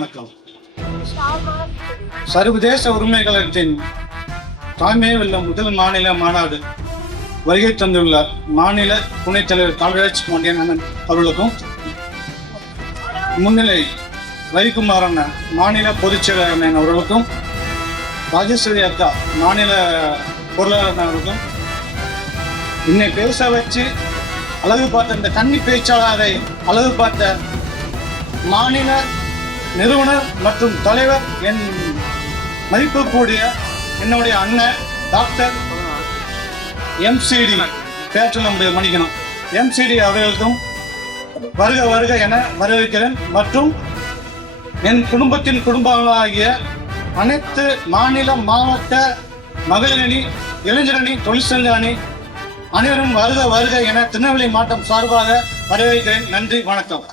வணக்கம். சர்வதேச உரிமைகளத்தின் தாய்மை உள்ள முதல் மாநில மாநாடு வருகை தந்துள்ள மாநில துணைத் தலைவர் காமராஜ் பாண்டியன் அண்ணன் அவர்களுக்கும், முன்னிலை ரவிக்குமார் மாநில பொதுச் செயலர் அண்ணன் அவர்களுக்கும், ராஜேஸ்வரி அக்கா மாநில பொருளாளர் அவர்களுக்கும், என்னை பேச வச்சு அழகு பார்த்த இந்த கன்னி பேச்சாளரை அழகு பார்த்த மாநில நிறுவனர் மற்றும் தலைவர், என் மதிப்புக்கூடிய என்னுடைய அண்ணன் டாக்டர் MCD பேற்றில் நம்முடைய மணிக்கணும் MCD அவர்களுக்கும் வருக வருக என வரவேற்கிறேன். மற்றும் என் குடும்பத்தின் குடும்பங்களாகிய அனைத்து மாநில மாவட்ட மகளிர் அணி, இளைஞர் அணி, தொழிற்சங்க அணி அனைவரும் வருக வருக என திருநெல்வேலி மாவட்டம் சார்பாக வரவேற்கிறேன். நன்றி, வணக்கம்.